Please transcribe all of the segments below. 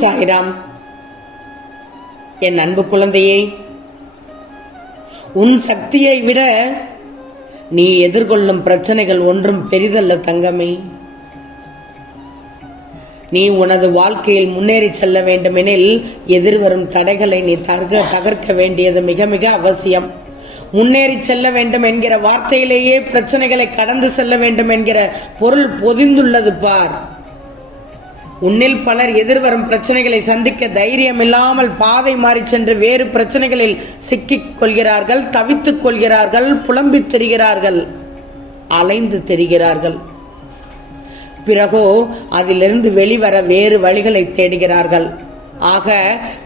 சாய்ராம். என் அன்பு குழந்தையே, உன் சக்தியை விட நீ எதிர்கொள்ளும் பிரச்சனைகள் ஒன்றும் பெரிதல்ல தங்கமே. நீ உனது வாழ்க்கையில் முன்னேறி செல்ல வேண்டுமெனில் எதிர்வரும் தடைகளை நீ தகர்க்க வேண்டியது மிக மிக அவசியம். முன்னேறி செல்ல வேண்டும் என்கிற வார்த்தையிலேயே பிரச்சனைகளை கடந்து செல்ல வேண்டும் என்கிற பொருள் பொதிந்துள்ளது பார். உன்னில் பலர் எதிர்வரும் பிரச்சனைகளை சந்திக்க தைரியம் இல்லாமல் பாதை மாறி சென்று வேறு பிரச்சனைகளில் சிக்கிக் கொள்கிறார்கள், தவித்துக் கொள்கிறார்கள், புலம்பித் தெரிகிறார்கள், அலைந்து தெரிகிறார்கள். பிறகோ அதிலிருந்து வெளிவர வேறு வழிகளை தேடுகிறார்கள். ஆக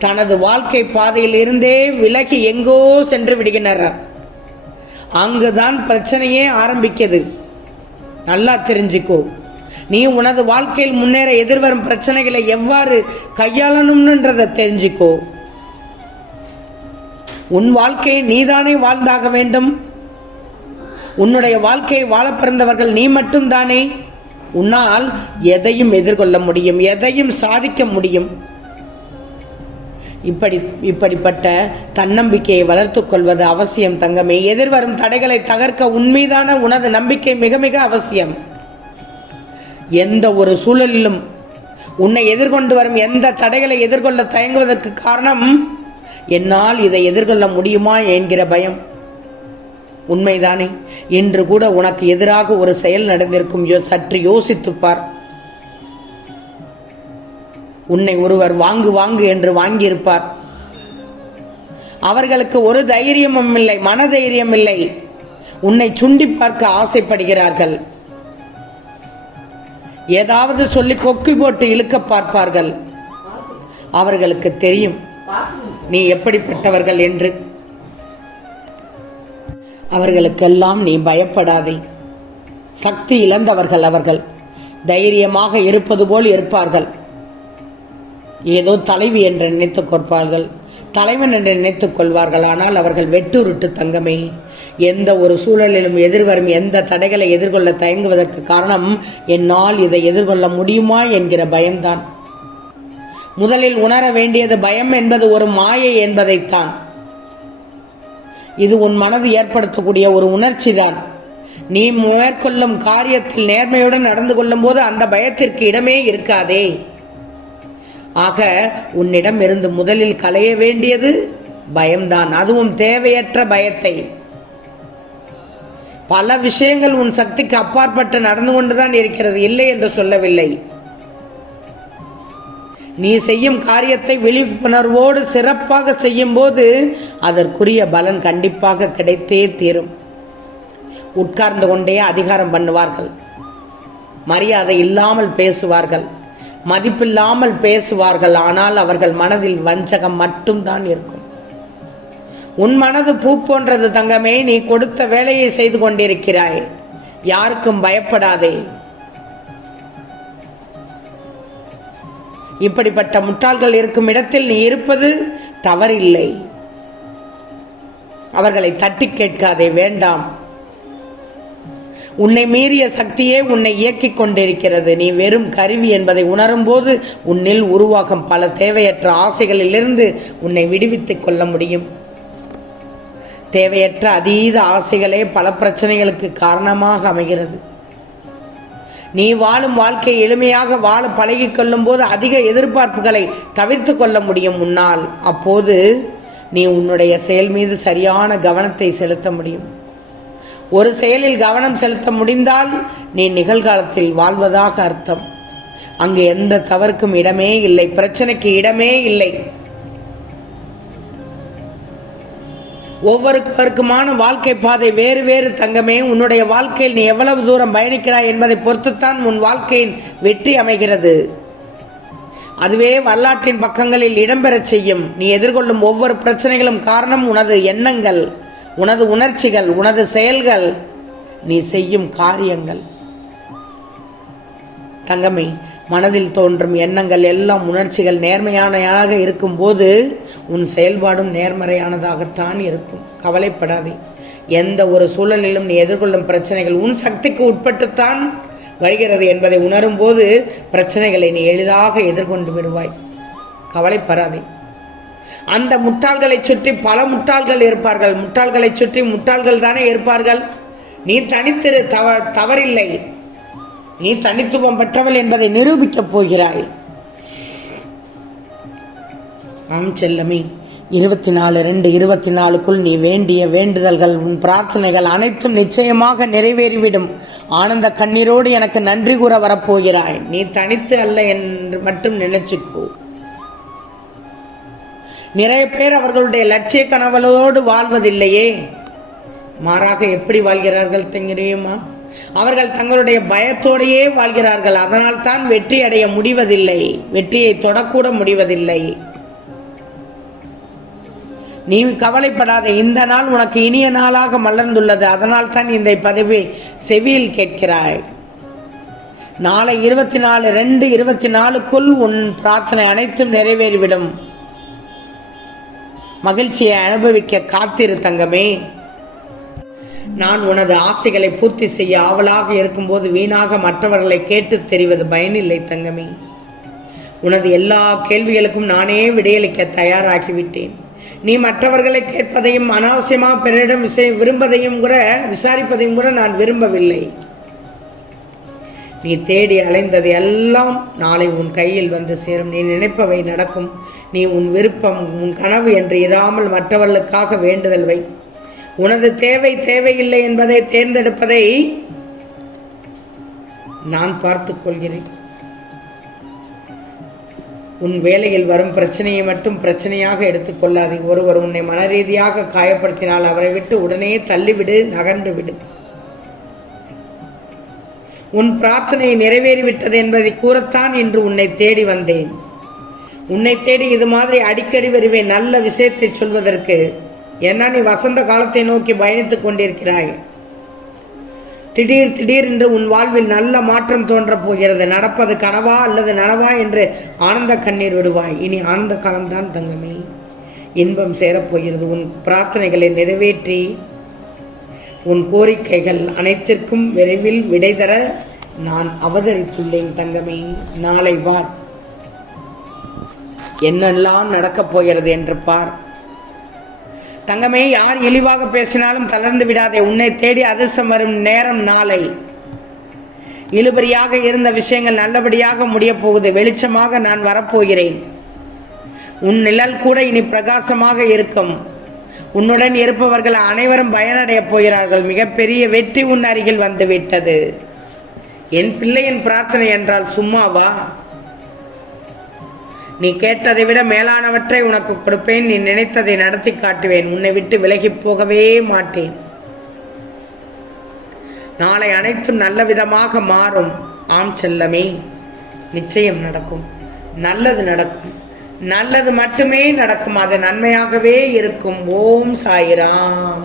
தனது வாழ்க்கை பாதையில் இருந்தே விலகி எங்கோ சென்று விடுகின்றனர். அங்குதான் பிரச்சனையே ஆரம்பிக்கிறது. நல்லா தெரிஞ்சுக்கோ. நீ உனது வாழ்க்கையில் முன்னேற எதிர்வரும் பிரச்சனைகளை எவ்வாறு கையாளணும்ன்றதை தெரிஞ்சுக்கோ. உன் வாழ்க்கையை நீதானே வாழ்ந்தாக வேண்டும். உன்னுடைய வாழ்க்கையை வாழ பிறந்தவர்கள் நீ மட்டும்தானே. உன்னால் எதையும் எதிர்கொள்ள முடியும், எதையும் சாதிக்க முடியும். இப்படிப்பட்ட தன்னம்பிக்கையை வளர்த்துக் கொள்வது அவசியம் தங்கமே. எதிர்வரும் தடைகளை தகர்க்க உன்மீதான உனது நம்பிக்கை மிக மிக அவசியம். எந்த ஒரு சூழலிலும் உன்னை எதிர்கொண்டு வரும் எந்த தடைகளை எதிர்கொள்ள தயங்குவதற்கு காரணம், என்னால் இதை எதிர்கொள்ள முடியுமா என்கிற பயம். உண்மைதானே? இன்று கூட உனக்கு எதிராக ஒரு செயல் நடந்திருக்கும். சற்று யோசித்துப்பார். உன்னை ஒருவர் வாங்கு வாங்கு என்று வாங்கியிருப்பார். அவர்களுக்கு ஒரு தைரியமும் இல்லை, மனதைரியம் இல்லை. உன்னை சுண்டி பார்க்க ஆசைப்படுகிறார்கள். ஏதாவது சொல்லி கொக்கி போட்டு இழுக்க பார்ப்பார்கள். அவர்களுக்கு தெரியும் நீ எப்படிப்பட்டவர்கள் என்று. அவர்களுக்கெல்லாம் நீ பயப்படாதே. சக்தி இழந்தவர்கள் அவர்கள். தைரியமாக இருப்பது போல் இருப்பார்கள். ஏதோ தலைவி என்று நினைத்துக் கொள்வார்கள், தலைவன் என்று நினைத்துக் கொள்வார்கள். ஆனால் அவர்கள் வெட்டுருட்டு தங்கமே. எந்த ஒரு சூழலிலும் எதிர்வரும் எந்த தடைகளை எதிர்கொள்ள தயங்குவதற்கு காரணம், என்னால் இதை எதிர்கொள்ள முடியுமா என்கிற பயம்தான். முதலில் உணர வேண்டியது பயம் என்பது ஒரு மாயை என்பதைத்தான். இது உன் மனது ஏற்படுத்தக்கூடிய ஒரு உணர்ச்சி தான். நீ மேற்கொள்ளும் காரியத்தில் நேர்மையுடன் நடந்து கொள்ளும் போது அந்த பயத்திற்கு இடமே இருக்காதே. ஆக உன்னிடம் இருந்து முதலில் களைய வேண்டியது பயம்தான். அதுவும் தேவையற்ற பயத்தை. பல விஷயங்கள் உன் சக்திக்கு அப்பாற்பட்டு நடந்து கொண்டுதான் இருக்கிறது, இல்லை என்று சொல்லவில்லை. நீ செய்யும் காரியத்தை விழிப்புணர்வோடு சிறப்பாக செய்யும் போது அதற்குரிய பலன் கண்டிப்பாக கிடைத்தே தீரும். உட்கார்ந்து கொண்டே அதிகாரம் பண்ணுவார்கள், மரியாதை இல்லாமல் பேசுவார்கள், மதிப்பில்லாமல் பேசுவார்கள். ஆனால் அவர்கள் மனதில் வஞ்சகம் மட்டும்தான் இருக்கும். உன் மனது பூ போன்றது தங்கமே. நீ கொடுத்த வேலையை செய்து கொண்டிருக்கிறாய். யாருக்கும் பயப்படாதே. இப்படிப்பட்ட முட்டாள்கள் இருக்கும் இடத்தில் நீ இருப்பது தவறில்லை. அவர்களை தட்டி கேட்காதே, வேண்டாம். உன்னை மீறிய சக்தியே உன்னை இயக்கிக் கொண்டிருக்கிறது. நீ வெறும் கருவி என்பதை உணரும் போது உன்னில் உருவாகும் பல தேவையற்ற ஆசைகளிலிருந்து உன்னை விடுவித்துக் கொள்ள முடியும். தேவையற்ற அதீத ஆசைகளே பல பிரச்சனைகளுக்கு காரணமாக அமைகிறது. நீ வாழும் வாழ்க்கையை எளிமையாக வாழ பழகி கொள்ளும் போது அதிக எதிர்பார்ப்புகளை தவிர்த்து கொள்ள முடியும் உன்னால். அப்போது நீ உன்னுடைய செயல் மீது சரியான கவனத்தை செலுத்த முடியும். ஒரு செயலில் கவனம் செலுத்த முடிந்தால் நீ நிகழ்காலத்தில் வாழ்வதாக அர்த்தம். அங்கு எந்த தவறுக்கும் இடமே இல்லை, பிரச்சனைக்கு இடமே இல்லை. ஒவ்வொருவருக்குமான வாழ்க்கை பாதை வேறு வேறு தங்கமே. உன்னுடைய வாழ்க்கையில் நீ எவ்வளவு தூரம் பயணிக்கிறாய் என்பதை பொறுத்துத்தான் உன் வாழ்க்கையின் வெற்றி அமைகிறது. அதுவே வரலாற்றின் பக்கங்களில் இடம்பெறச் செய்யும். நீ எதிர்கொள்ளும் ஒவ்வொரு பிரச்சனைகளும் காரணம் உனது எண்ணங்கள், உனது உணர்ச்சிகள், உனது செயல்கள், நீ செய்யும் காரியங்கள். தங்கமே, மனதில் தோன்றும் எண்ணங்கள் எல்லாம் உணர்ச்சிகள் நேர்மையானதாக இருக்கும்போது உன் செயல்பாடும் நேர்மறையானதாகத்தான் இருக்கும். கவலைப்படாதே. எந்த ஒரு சூழலிலும் நீ எதிர்கொள்ளும் பிரச்சனைகள் உன் சக்திக்கு உட்பட்டுத்தான் வருகிறது என்பதை உணரும் போது பிரச்சனைகளை நீ எளிதாக எதிர்கொண்டு விடுவாய். கவலைப்படாதே. அந்த முட்டாள்களை சுற்றி பல முட்டாள்கள் இருப்பார்கள். முட்டாள்களை சுற்றி முட்டாள்கள் தானே இருப்பார்கள். நீ தனித்திரு, தவறில்லை. நீ தனித்துவம் பெற்றவள் என்பதை நிரூபிக்கப் போகிறாய். ஆம் செல்லமே, 24/2/24க்குள் நீ வேண்டிய வேண்டுதல்கள், உன் பிரார்த்தனைகள் அனைத்தும் நிச்சயமாக நிறைவேறிவிடும். ஆனந்த கண்ணீரோடு எனக்கு நன்றி கூற வரப்போகிறாய். நீ தனித்து அல்ல என்று மட்டும் நினைச்சுக்கோ. நிறைய பேர் அவர்களுடைய லட்சிய கனவுகளோடு வாழ்வதில்லையே, மாறாக எப்படி வாழ்கிறார்கள் தெரியுமா? அவர்கள் தங்களுடைய பயத்தோடையே வாழ்கிறார்கள். அதனால் தான் வெற்றி அடைய முடிவதில்லை, வெற்றியை தொடக்கூட முடிவதில்லை. நீ கவலைப்படாத. இந்த நாள் உனக்கு இனிய நாளாக மலர்ந்துள்ளது. அதனால் தான் இந்த பதிவை செவியில் கேட்கிறாய். நாளை 24/2/24க்குள் உன் பிரார்த்தனை அனைத்தும் நிறைவேறிவிடும். மகிழ்ச்சியை அனுபவிக்க காத்திரு தங்கமே. நான் உனது ஆசைகளை பூர்த்தி செய்ய ஆவலாக இருக்கும்போது வீணாக மற்றவர்களை கேட்டு தெரிவது பயனில்லை தங்கமே. உனது எல்லா கேள்விகளுக்கும் நானே விடையளிக்க தயாராகிவிட்டேன். நீ மற்றவர்களை கேட்பதையும் அனாவசியமாக பிறரிடம் விரும்பதையும் கூட விசாரிப்பதையும் கூட நான் விரும்பவில்லை. நீ தேடி அலைந்தது எல்லாம் நாளை உன் கையில் வந்து சேரும். நீ நினைப்பவை நடக்கும். நீ உன் விருப்பம், உன் கனவு என்று இராமல் மற்றவர்களுக்காக வேண்டுதல் வை. உனது தேவையில்லை என்பதை தேர்ந்தெடுப்பதை நான் பார்த்துக் கொள்கிறேன். உன் வேலையில் வரும் பிரச்சனையை மட்டும் பிரச்சனையாக எடுத்துக்கொள்ளாதே. ஒருவர் உன்னை மனரீதியாக காயப்படுத்தினால் அவரை விட்டு உடனே தள்ளிவிடு, நகர்ந்து விடு. உன் பிரார்த்தனை நிறைவேறிவிட்டது என்பதை கூறத்தான் இன்று உன்னை தேடி வந்தேன். உன்னை தேடி இது மாதிரி அடிக்கடி வருவேன், நல்ல விஷயத்தை சொல்வதற்கு. ஏன்னா நீ வசந்த காலத்தை நோக்கி பயணித்துக் கொண்டிருக்கிறாய். திடீர் என்று உன் வாழ்வில் நல்ல மாற்றம் தோன்றப் போகிறது. நடப்பது கனவா அல்லது நனவா என்று ஆனந்த கண்ணீர் விடுவாய். இனி ஆனந்த காலம்தான் தங்கமே. இன்பம் சேரப்போகிறது. உன் பிரார்த்தனைகளை நிறைவேற்றி உன் கோரிக்கைகள் அனைத்திற்கும் விரைவில் விடை தர நான் அவதரித்துள்ளேன் தங்கமே. நாளை வா, என்னெல்லாம் நடக்கப் போகிறது என்று பார் தங்கமே. யார் இழிவாக பேசினாலும் தளர்ந்து விடாதே. உன்னை தேடி அதிர்ஷ்டம் வரும் நேரம் நாளை. இழுபறியாக இருந்த விஷயங்கள் நல்லபடியாக முடிய போகுது. வெளிச்சமாக நான் வரப்போகிறேன். உன் நிழல் கூட இனி பிரகாசமாக இருக்கும். உன்னுடன் இருப்பவர்கள் அனைவரும் பயனடைய போகிறார்கள். மிகப்பெரிய வெற்றி உன் அருகில் வந்துவிட்டது. என் பிள்ளையின் பிரார்த்தனை என்றால் சும்மாவா? நீ கேட்டதை விட மேலானவற்றை உனக்கு கொடுப்பேன். நீ நினைத்ததை நடத்தி காட்டுவேன். உன்னை விட்டு விலகி போகவே மாட்டேன். நாளை அனைத்தும் நல்ல விதமாக மாறும். ஆம் செல்லமே, நிச்சயம் நடக்கும். நல்லது நடக்கும். நல்லது மட்டுமே நடக்கும். அது நன்மையாகவே இருக்கும். ஓம் சாய்ராம்.